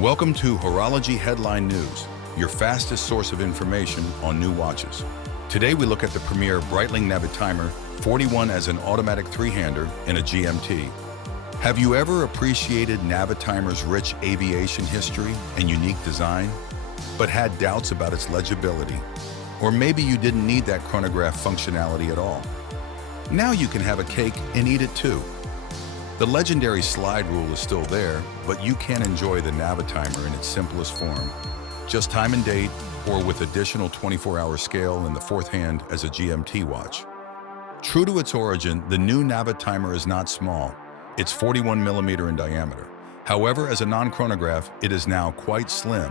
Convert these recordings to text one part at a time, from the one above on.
Welcome to Horology Headline News, your fastest source of information on new watches. Today we look at the premier Breitling Navitimer 41 as an automatic three-hander in a GMT. Have you ever appreciated Navitimer's rich aviation history and unique design, but had doubts about its legibility? Or maybe you didn't need that chronograph functionality at all. Now you can have a cake and eat it too. The legendary slide rule is still there, but you can enjoy the Navitimer in its simplest form. Just time and date, or with additional 24-hour scale in the fourth hand as a GMT watch. True to its origin, the new Navitimer is not small. It's 41 millimeter in diameter. However, as a non-chronograph, it is now quite slim,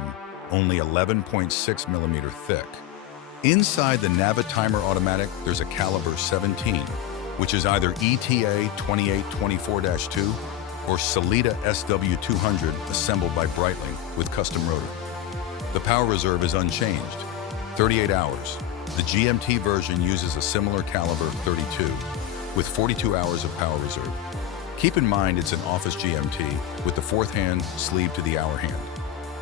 only 11.6 millimeter thick. Inside the Navitimer automatic, there's a caliber 17, which is either ETA 2824-2 or Sellita SW200 assembled by Breitling with custom rotor. The power reserve is unchanged, 38 hours. The GMT version uses a similar caliber 32 with 42 hours of power reserve. Keep in mind it's an office GMT with the fourth hand sleeved to the hour hand.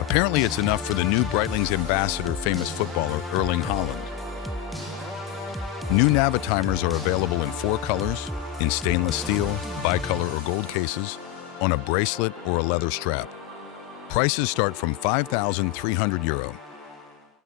Apparently it's enough for the new Breitling's ambassador, famous footballer Erling Haaland. New Navitimers are available in 4 colors, in stainless steel, bicolor or gold cases, on a bracelet or a leather strap. Prices start from €5,300.